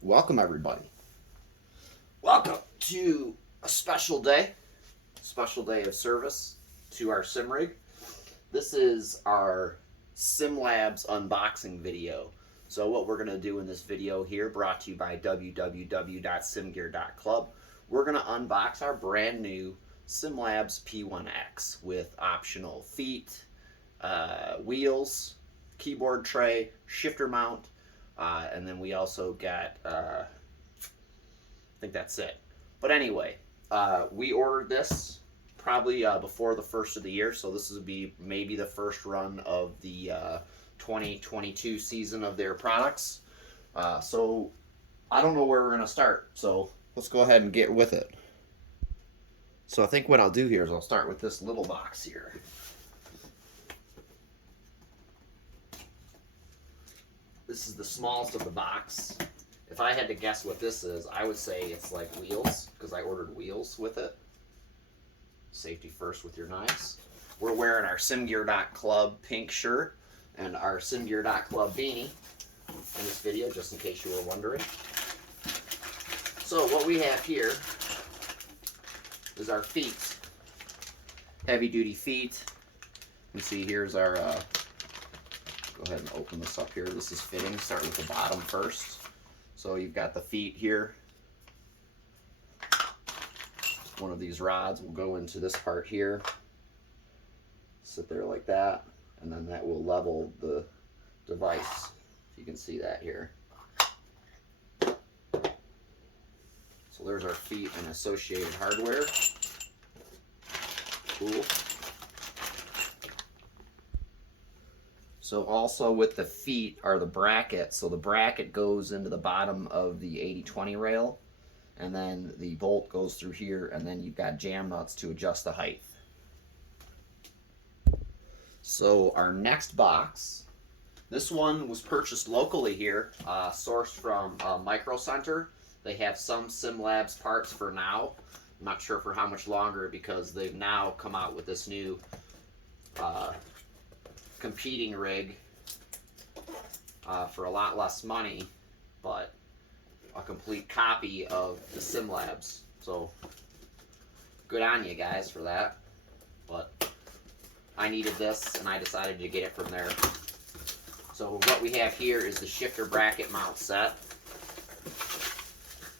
Welcome everybody. Welcome to a special day of service to our sim rig. This is our SimLabs unboxing video. So what we're going to do in this video here, brought to you by www.simgear.club, we're going to unbox our brand new SimLabs P1X with optional feet, wheels, keyboard tray, shifter mount, and then we also got, I think that's it. But anyway, we ordered this probably before the first of the year, so this would be maybe the first run of the 2022 season of their products. So I don't know where we're going to start, so let's go ahead and get with it. So I think what I'll do here is I'll start with this little box here. This is the smallest of the box. If I had to guess what this is, I would say it's like wheels, because I ordered wheels with it. Safety first with your knives. We're wearing our simgear.club pink shirt and our simgear.club beanie in this video, just in case you were wondering. So what we have here is our feet. Heavy duty feet. You see here's our, go ahead and open this up here. This is fitting. Start with the bottom first. So you've got the feet here. One of these rods will go into this part here. Sit there like that. And then that will level the device. If you can see that here. So there's our feet and associated hardware. Cool. So also with the feet are the brackets. So the bracket goes into the bottom of the 80/20 rail, and then the bolt goes through here, and then you've got jam nuts to adjust the height. So our next box, this one was purchased locally here, sourced from Micro Center. They have some SimLabs parts for now. I'm not sure for how much longer, because they've now come out with this new competing rig for a lot less money, but a complete copy of the SimLabs. So good on you guys for that. But I needed this and I decided to get it from there. So what we have here is the shifter bracket mount set.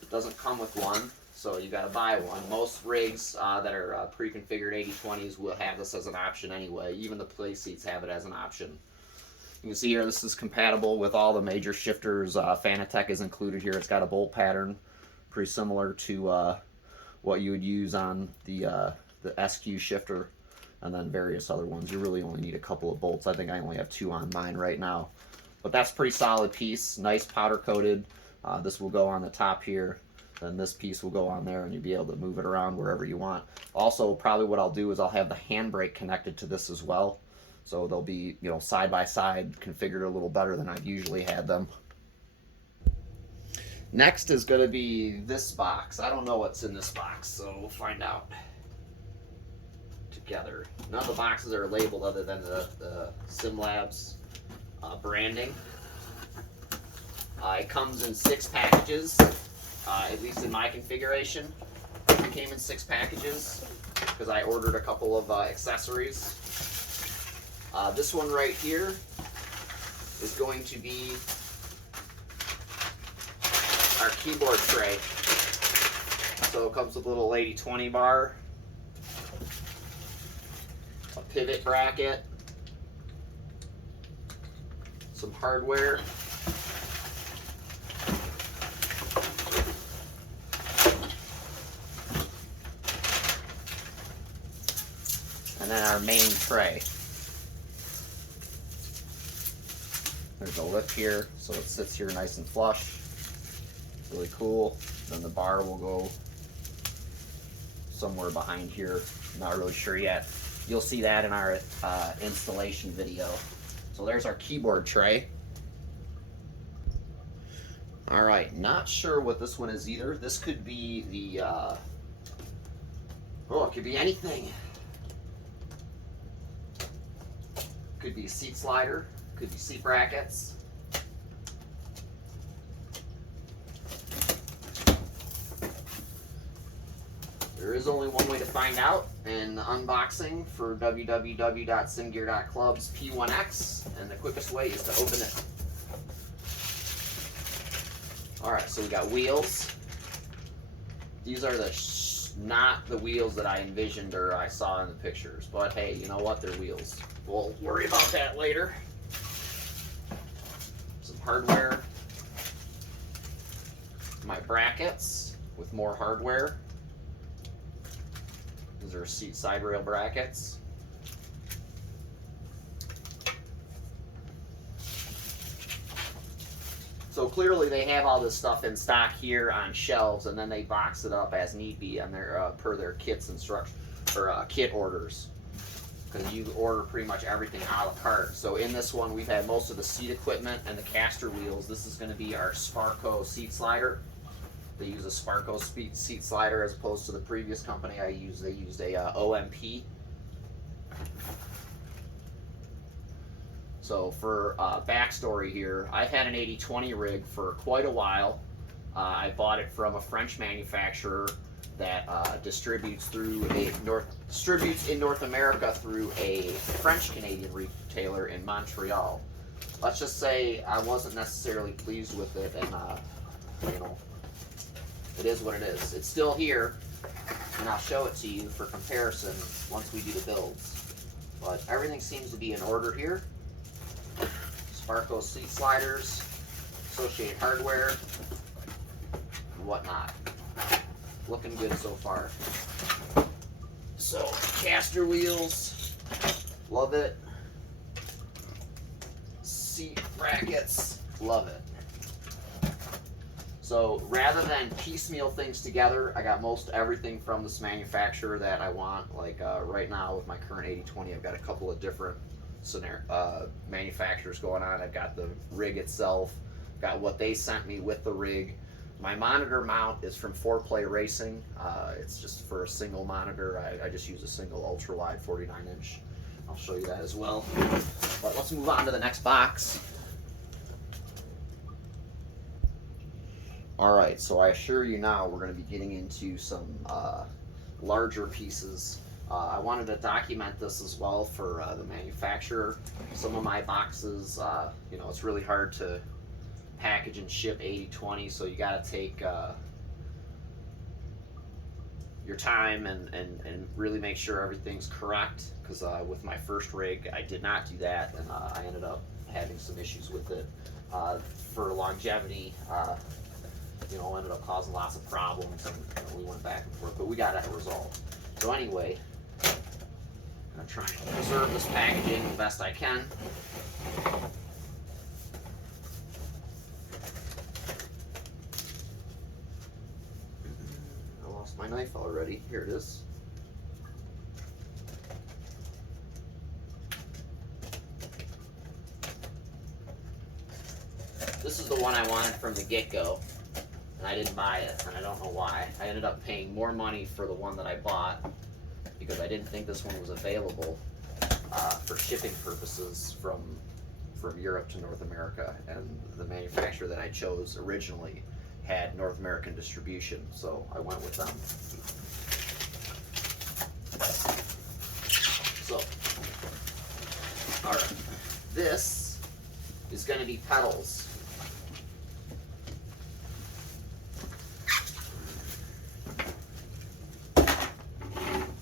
It doesn't come with one, so you got to buy one. Most rigs that are pre-configured 80/20s will have this as an option anyway. Even the play seats have it as an option. You can see here this is compatible with all the major shifters. Fanatec is included here. It's got a bolt pattern pretty similar to what you would use on the SQ shifter, and then various other ones. You really only need a couple of bolts. I think I only have 2 on mine right now. But that's a pretty solid piece. Nice powder coated. This will go on the top here. Then this piece will go on there, and you'll be able to move it around wherever you want. Also, probably what I'll do is I'll have the handbrake connected to this as well. So they'll be, side by side, configured a little better than I've usually had them. Next is going to be this box. I don't know what's in this box, so we'll find out together. None of the boxes are labeled other than the SimLabs branding. It comes in 6 packages. At least in my configuration, it came in 6 packages because I ordered a couple of accessories. This one right here is going to be our keyboard tray. So it comes with a little 80/20 bar, a pivot bracket, some hardware, and then our main tray. There's a lip here, so it sits here nice and flush. Really cool. Then the bar will go somewhere behind here. Not really sure yet. You'll see that in our installation video. So there's our keyboard tray. All right, not sure what this one is either. This could be the, it could be anything. Could be a seat slider, could be seat brackets. is only one way to find out, and the unboxing for www.simgear.club's P1X, and the quickest way is to open it. Alright, so we got wheels. These are not the wheels that I envisioned or I saw in the pictures, but hey, you know what? They're wheels. We'll worry about that later. Some hardware. My brackets with more hardware. These are seat side rail brackets. So clearly they have all this stuff in stock here on shelves, and then they box it up as need be on their per their kits instruction or kit orders, because you order pretty much everything a la carte. So in this one we've had most of the seat equipment and the caster wheels. This is going to be our Sparco seat slider. They use a Sparco seat slider as opposed to the previous company I used. They used a OMP. So for backstory here, I've had an 80/20 rig for quite a while. I bought it from a French manufacturer that distributes in North America through a French-Canadian retailer in Montreal. Let's just say I wasn't necessarily pleased with it, and you know, it is what it is. It's still here, and I'll show it to you for comparison once we do the builds. But everything seems to be in order here. Sparco seat sliders, associated hardware, and whatnot. Looking good so far. So, caster wheels, love it. Seat brackets, love it. So rather than piecemeal things together, I got most everything from this manufacturer that I want. Like right now with my current 80/20, I've got a couple of different manufacturers going on. I've got the rig itself, got what they sent me with the rig. My monitor mount is from 4Play Racing. It's just for a single monitor. I just use a single ultra wide 49-inch. I'll show you that as well. But let's move on to the next box. Alright, so I assure you now we're going to be getting into some larger pieces. I wanted to document this as well for the manufacturer. Some of my boxes, you know, it's really hard to package and ship 80/20, so you got to take your time and really make sure everything's correct, because with my first rig I did not do that, and I ended up having some issues with it. For longevity, you know, ended up causing lots of problems, and you know, we went back and forth, but we got it resolved. So anyway, I'm gonna try and preserve this packaging the best I can. I lost my knife already. Here it is. This is the one I wanted from the get-go, and I didn't buy it, and I don't know why. I ended up paying more money for the one that I bought because I didn't think this one was available for shipping purposes from Europe to North America, and the manufacturer that I chose originally had North American distribution, so I went with them. So, alright, this is going to be pedals.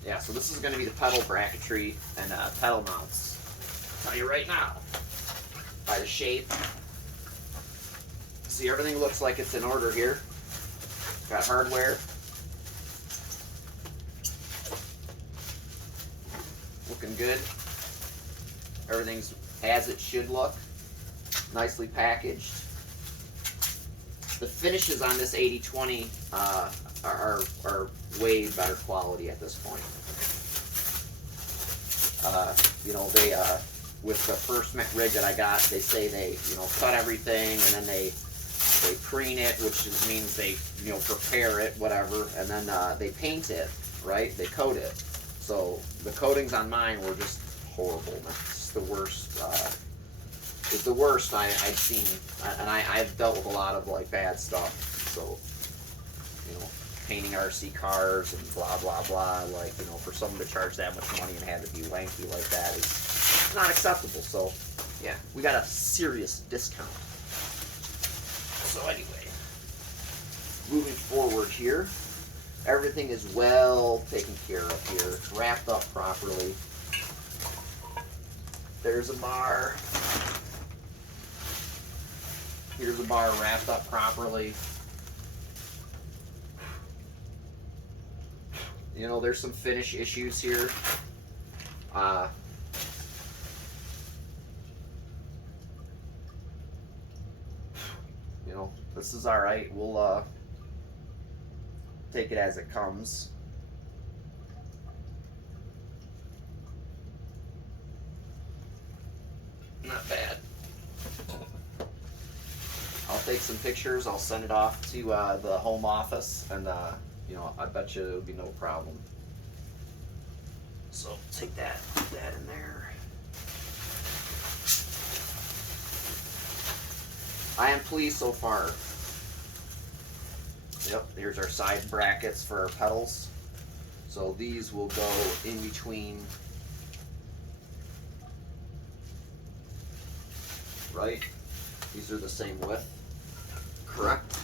Yeah, so this is going to be the pedal bracketry and pedal mounts. I'll tell you right now, by the shape. See, everything looks like it's in order here. Got hardware. Looking good. Everything's as it should look. Nicely packaged. The finishes on this 80/20 are way better quality at this point. You know, they with the first rig that I got, they say they, you know, cut everything and then they preen it, which means they, you know, prepare it, whatever, and then they paint it, right? They coat it. So the coatings on mine were just horrible. It's the worst. It's the worst I've seen, and I've dealt with a lot of like bad stuff. So, you know, painting RC cars and blah blah blah. Like, you know, for someone to charge that much money and have it be lanky like that is not acceptable. So yeah, we got a serious discount. So anyway, moving forward here, everything is well taken care of here. It's wrapped up properly. There's a bar. Here's a bar wrapped up properly. You know, there's some finish issues here. You know, this is all right. We'll take it as it comes. Not bad. I'll take some pictures. I'll send it off to the home office, and you know, I bet you it'll be no problem. So take that, put that in there. I am pleased so far. Yep, here's our side brackets for our pedals. So these will go in between. Right? These are the same width. Correct?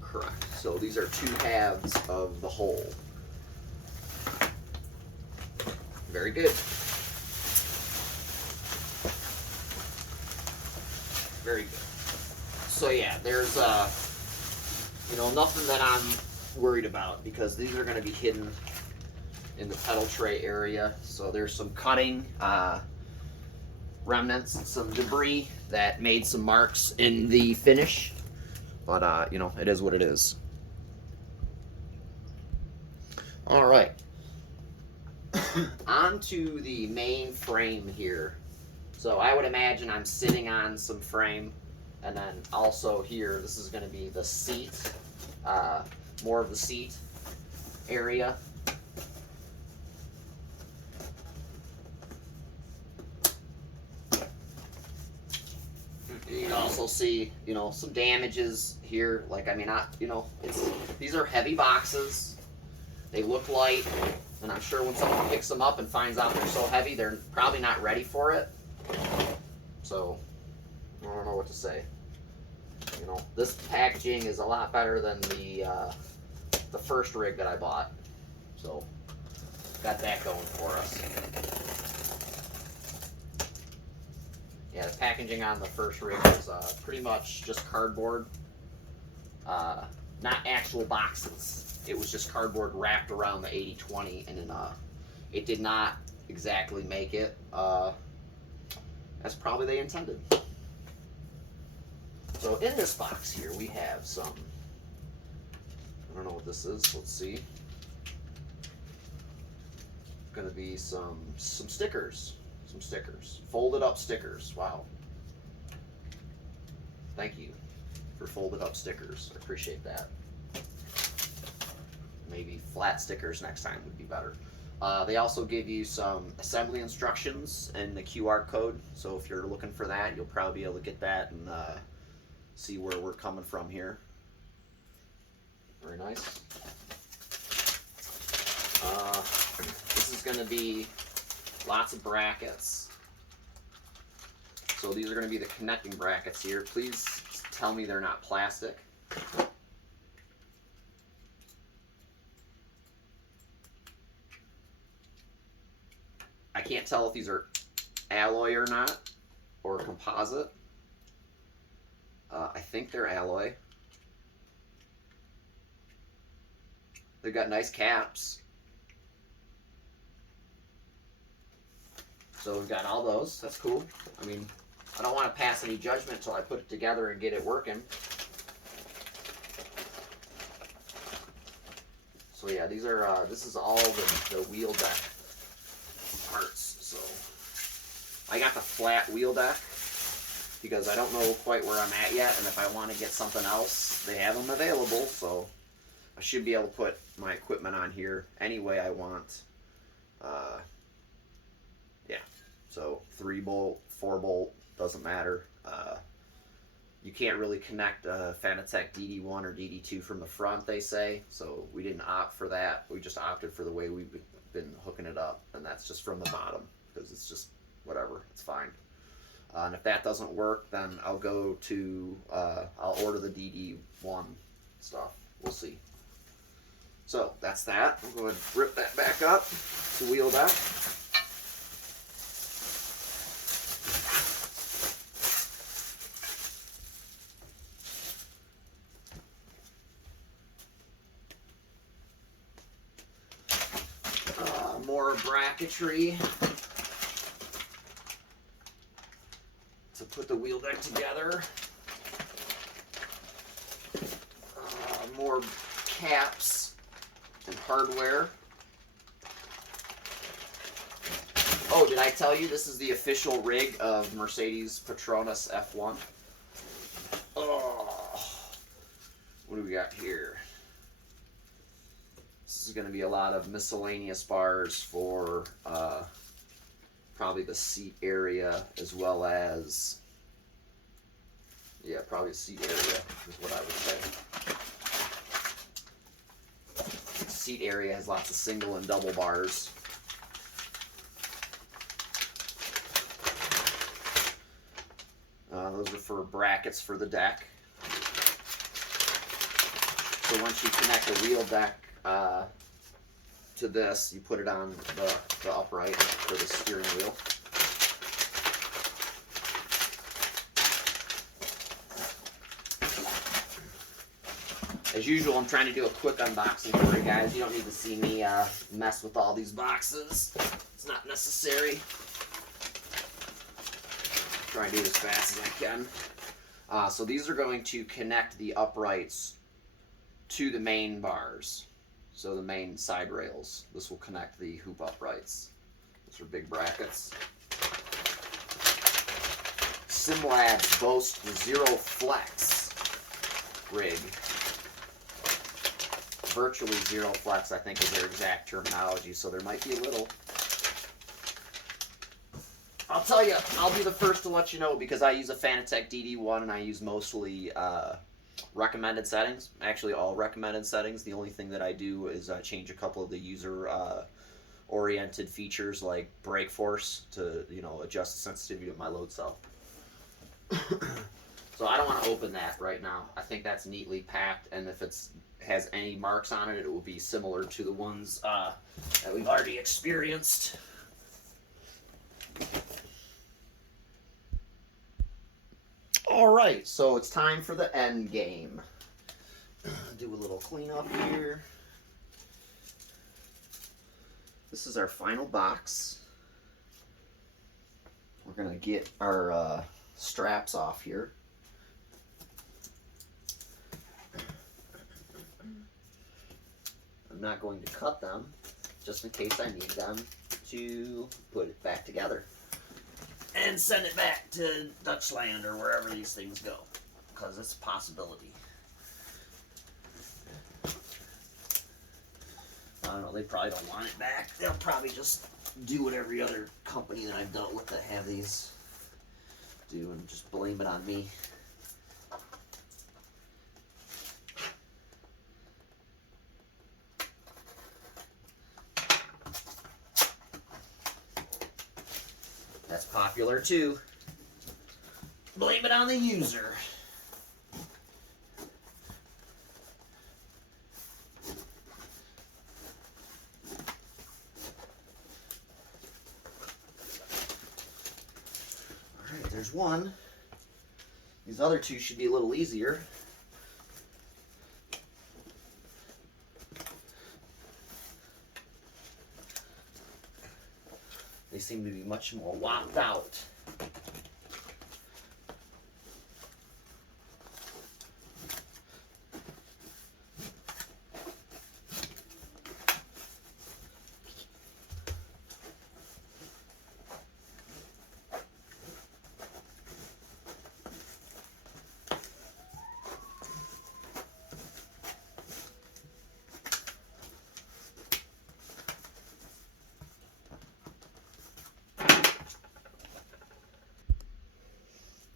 Correct. So these are 2 halves of the hole. Very good. Very good. So yeah, there's you know, nothing that I'm worried about because these are going to be hidden in the pedal tray area. So there's some cutting remnants, some debris that made some marks in the finish, but you know, it is what it is. All right. Onto the main frame here. So I would imagine I'm sitting on some frame, and then also here, this is going to be the seat, more of the seat area. You can also see, you know, some damages here. Like, I mean, you know, these are heavy boxes. They look light, and I'm sure when someone picks them up and finds out they're so heavy, they're probably not ready for it. So, I don't know what to say. You know, this packaging is a lot better than the first rig that I bought. So, got that going for us. Yeah, the packaging on the first rig was pretty much just cardboard. Not actual boxes. It was just cardboard wrapped around the 80/20, and then it did not exactly make it as probably they intended. So in this box here we have some, I don't know what this is, let's see. Gonna be some stickers. Some stickers. Folded up stickers. Wow. Thank you for folded up stickers. I appreciate that. Maybe flat stickers next time would be better. They also give you some assembly instructions and the QR code. So if you're looking for that, you'll probably be able to get that and see where we're coming from here. Very nice. This is going to be lots of brackets. So these are going to be the connecting brackets here. Please tell me they're not plastic. I can't tell if these are alloy or not, or composite. I think they're alloy. They've got nice caps. So we've got all those. That's cool. I mean, I don't want to pass any judgment until I put it together and get it working. So yeah, these are this is all the wheel deck parts. So I got the flat wheel deck because I don't know quite where I'm at yet, and if I want to get something else, they have them available. So I should be able to put my equipment on here any way I want. Yeah, so 3 bolt, 4 bolt, doesn't matter. you can't really connect a Fanatec DD1 or DD2 from the front, they say. So we didn't opt for that. We just opted for the way we've been hooking it up, and that's just from the bottom, because it's just whatever, it's fine. And if that doesn't work, then I'll go to, I'll order the DD1 stuff. We'll see. So that's that. I'm going to rip that back up. It's a wheel deck. More bracketry to put the wheel deck together. More caps and hardware. Oh, did I tell you this is the official rig of Mercedes Petronas F1? Oh, what do we got here? This is going to be a lot of miscellaneous bars for probably the seat area, as well as, yeah, probably the seat area is what I would say. The seat area has lots of single and double bars. Those are for brackets for the deck. So once you connect the wheel deck to this, you put it on the upright for the steering wheel. As usual, I'm trying to do a quick unboxing for you guys. You don't need to see me mess with all these boxes. It's not necessary. Try and do it as fast as I can. So these are going to connect the uprights to the main bars. So the main side rails. This will connect the hoop uprights. Those are big brackets. SimLab Boast Zero Flex rig. Virtually zero flex, I think, is their exact terminology, so there might be a little. I'll tell you, I'll be the first to let you know, because I use a Fanatec DD1 and I use mostly recommended settings. Actually, all recommended settings. The only thing that I do is change a couple of the user oriented features like brake force to, you know, adjust the sensitivity of my load cell. So I don't want to open that right now. I think that's neatly packed, and if it's has any marks on it, it will be similar to the ones that we've already experienced. Alright, so it's time for the end game. Do a little cleanup here. This is our final box. We're going to get our straps off here. I'm not going to cut them, just in case I need them to put it back together and send it back to Dutchland or wherever these things go, because it's a possibility. I don't know, they probably don't want it back. They'll probably just do what every other company that I've dealt with that have these do and just blame it on me. That's popular too. Blame it on the user. Alright, there's one. These other two should be a little easier. They seem to be much more locked out.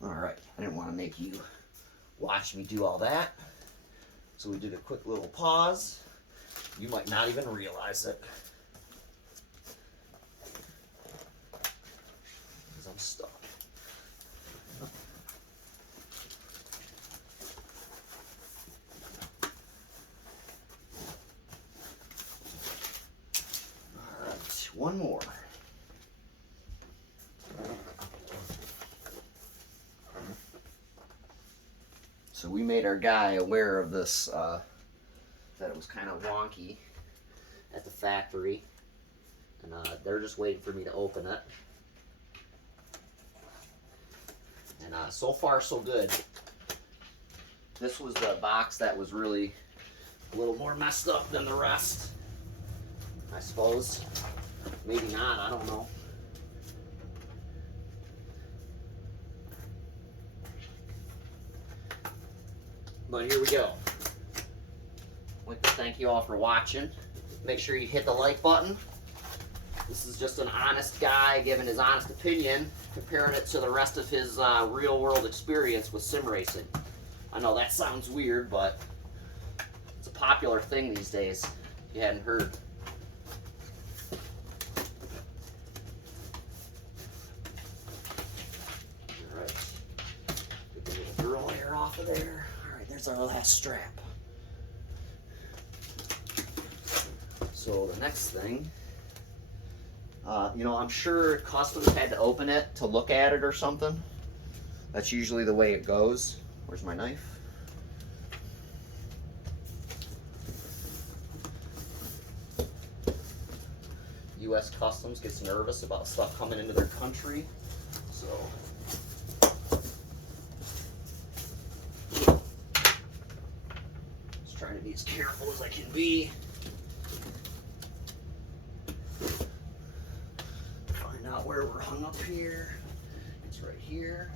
Alright, I didn't want to make you watched me do all that. So we did a quick little pause. You might not even realize it. Because I'm stuck. Alright, one more. So we made our guy aware of this, that it was kind of wonky at the factory. And they're just waiting for me to open it. And so far so good. This was the box that was really a little more messed up than the rest, I suppose. Maybe not, I don't know. But here we go. I'd like to thank you all for watching. Make sure you hit the like button. This is just an honest guy giving his honest opinion, comparing it to the rest of his real world experience with sim racing. I know that sounds weird, but it's a popular thing these days, if you hadn't heard. Alright, get the little drill hair off of there. Alright, there's our last strap. So the next thing, you know, I'm sure Customs had to open it to look at it or something. That's usually the way it goes. Where's my knife? U.S. Customs gets nervous about stuff coming into their country, so just trying to be as careful as I can be. Find out where we're hung up here. It's right here.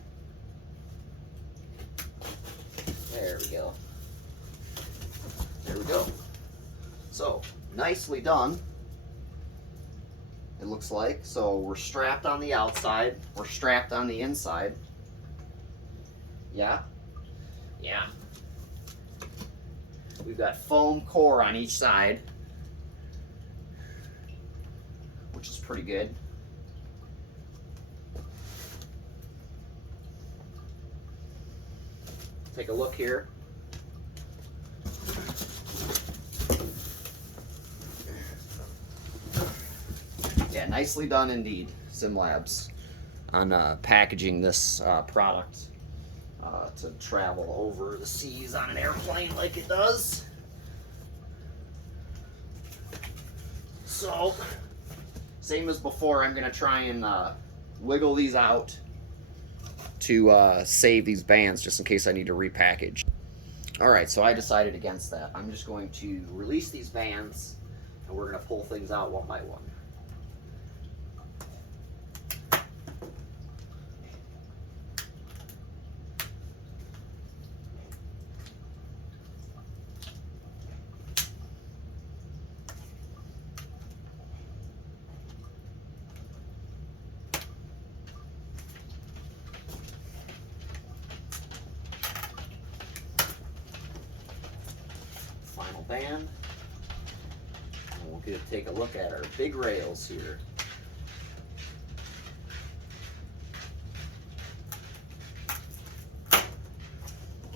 There we go. There we go. So, nicely done. It looks like. So we're strapped on the outside. We're strapped on the inside. Yeah? Yeah. We've got foam core on each side, which is pretty good. Take a look here. Yeah, nicely done indeed, SimLabs, on packaging this product to travel over the seas on an airplane like it does. So, same as before, I'm going to try and wiggle these out to save these bands just in case I need to repackage. Alright, so I decided against that. I'm just going to release these bands and we're going to pull things out one by one. Final band. And we'll get to take a look at our big rails here.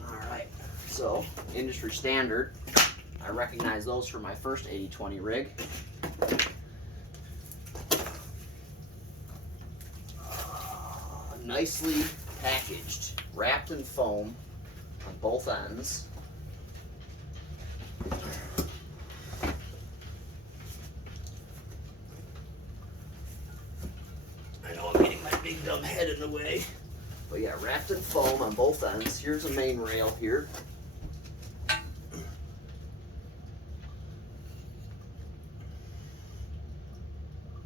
Alright, so industry standard. I recognize those from my first 80/20 rig. Nicely packaged, wrapped in foam on both ends. I know I'm getting my big dumb head in the way, but yeah, wrapped in foam on both ends. Here's a main rail here.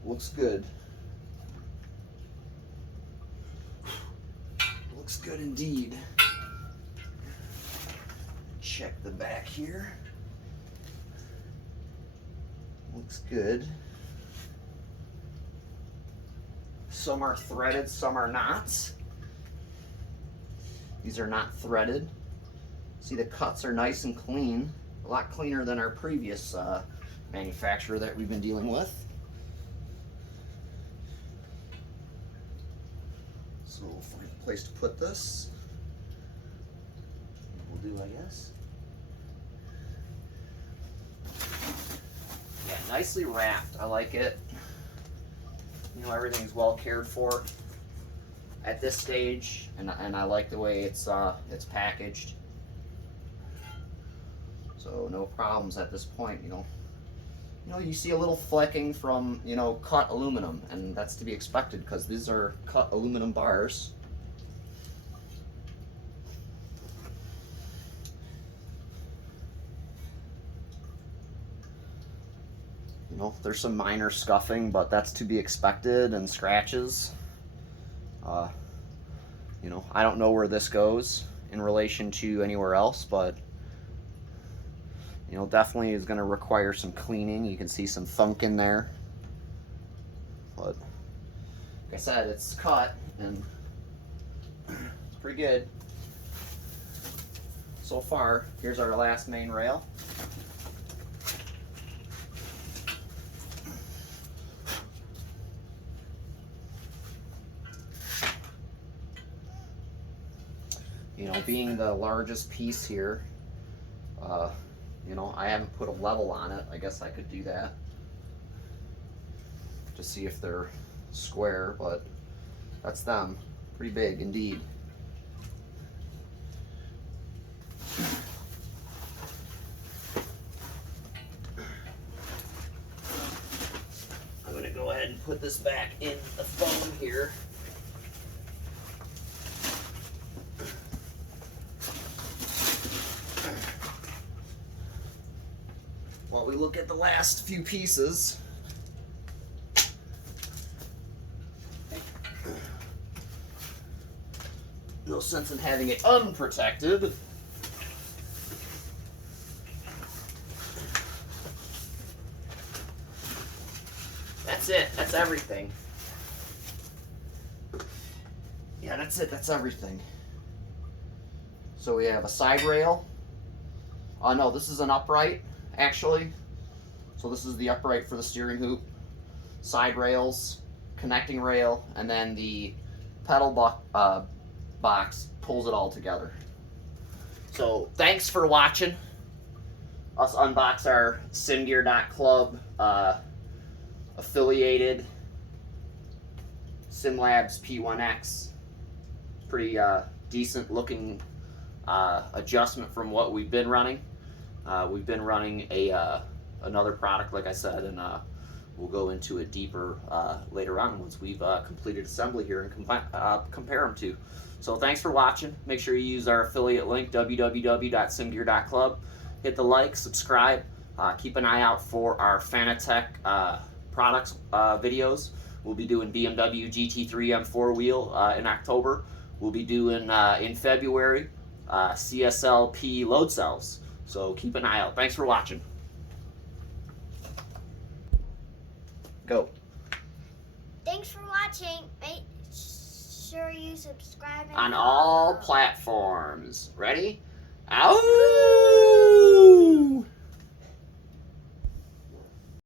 Looks good. Looks good indeed. Check the back here. Looks good. Some are threaded, some are not. These are not threaded. See, the cuts are nice and clean, a lot cleaner than our previous manufacturer that we've been dealing with. So we'll find a place to put this. We'll do, I guess. Yeah, nicely wrapped. I like it. You know, everything's well cared for at this stage, and I like the way it's packaged. So no problems at this point. You know, you see a little flecking from, you know, cut aluminum, and that's to be expected because these are cut aluminum bars. You know, there's some minor scuffing, but that's to be expected, and scratches. You know, I don't know where this goes in relation to anywhere else, but you know, definitely is going to require some cleaning. You can see some funk in there, but like I said, it's cut and it's pretty good so far. Here's our last main rail. You know, being the largest piece here, you know, I haven't put a level on it. I guess I could do that to see if they're square, but that's them. Pretty big indeed. I'm going to go ahead and put this back in the foam here. While we look at the last few pieces. No sense in having it unprotected. That's it. That's everything. Yeah, that's it. That's everything. So we have a side rail. Oh no, this is an upright, actually. So this is the upright for the steering hoop. Side rails, connecting rail, and then the pedal box pulls it all together. So thanks for watching us unbox our simgear.club affiliated SimLab's P1X. Pretty decent looking adjustment from what we've been running. We've been running another product, like I said, and we'll go into it deeper later on once we've completed assembly here and compare them to. So thanks for watching. Make sure you use our affiliate link, www.simgear.club. Hit the like, subscribe. Keep an eye out for our Fanatec products videos. We'll be doing BMW GT3 M4 wheel in October. We'll be doing in February CSLP load cells. So keep an eye out. Thanks for watching. Go. Thanks for watching. Make sure you subscribe and On all platforms. Ready? Ow!